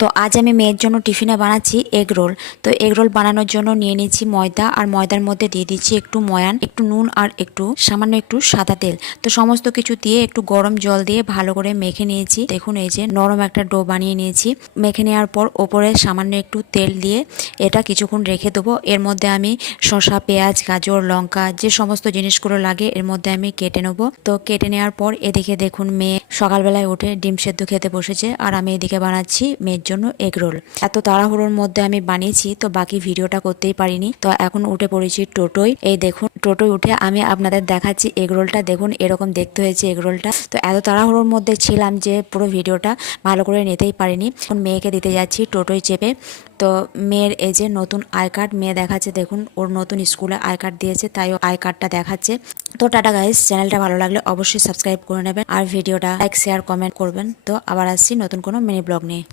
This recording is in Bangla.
তো আজ আমি মেয়ের জন্য টিফিনে বানাচ্ছি এগ রোল। তো এগ রোল বানানোর জন্য নিয়ে নিচ্ছি ময়দা, আর ময়দার মধ্যে দিয়ে দিচ্ছি একটু ময়ান, একটু নুন আর সামান্য একটু সাদা তেল। তো সমস্ত কিছু দিয়ে একটু গরম জল দিয়ে ভালো করে মেখে নিয়েছি। দেখুন এই যে নরম একটা ডো বানিয়ে নিয়েছি। মেখে নেওয়ার পর ওপরে সামান্য একটু তেল দিয়ে এটা কিছুক্ষণ রেখে দেবো। এর মধ্যে আমি শসা, পেঁয়াজ, গাজর, লঙ্কা যে সমস্ত জিনিসগুলো লাগে এর মধ্যে আমি কেটে নেবো। তো কেটে নেওয়ার পর এদিকে দেখুন মেয়ে সকালবেলায় উঠে ডিম সেদ্ধ খেতে বসেছে, আর আমি এদিকে বানাচ্ছি মেয়ের জন্য এগ রোল। এত তাড়াহুড়োর মধ্যে আমি বানিয়েছি, তো বাকি ভিডিওটা করতেই পারিনি। তো এখন উঠে পড়েছি টোটোয়। এই দেখুন টোটোয় উঠে আমি আপনাদের দেখাচ্ছি এগ রোলটা। দেখুন এরকম দেখতে হয়েছে এগ রোলটা। তো এত তাড়াহুড়োর মধ্যে ছিলাম যে পুরো ভিডিওটা ভালো করে নিতেই পারিনি। এখন মেয়েকে দিতে যাচ্ছি টোটোয় চেপে। তো মেয়ের এই যে নতুন আই কার্ড মেয়ে দেখাচ্ছে, দেখুন ওর নতুন স্কুলে আই কার্ড দিয়েছে, তাই ও আই কার্ডটা দেখাচ্ছে। তো টাটা গাইস, চ্যানেলটা ভালো লাগলে অবশ্যই সাবস্ক্রাইব করে নেবেন, আর ভিডিওটা লাইক, শেয়ার, কমেন্ট করবেন। তো আবার আসছি নতুন কোনো মিনি ব্লগ নিয়ে।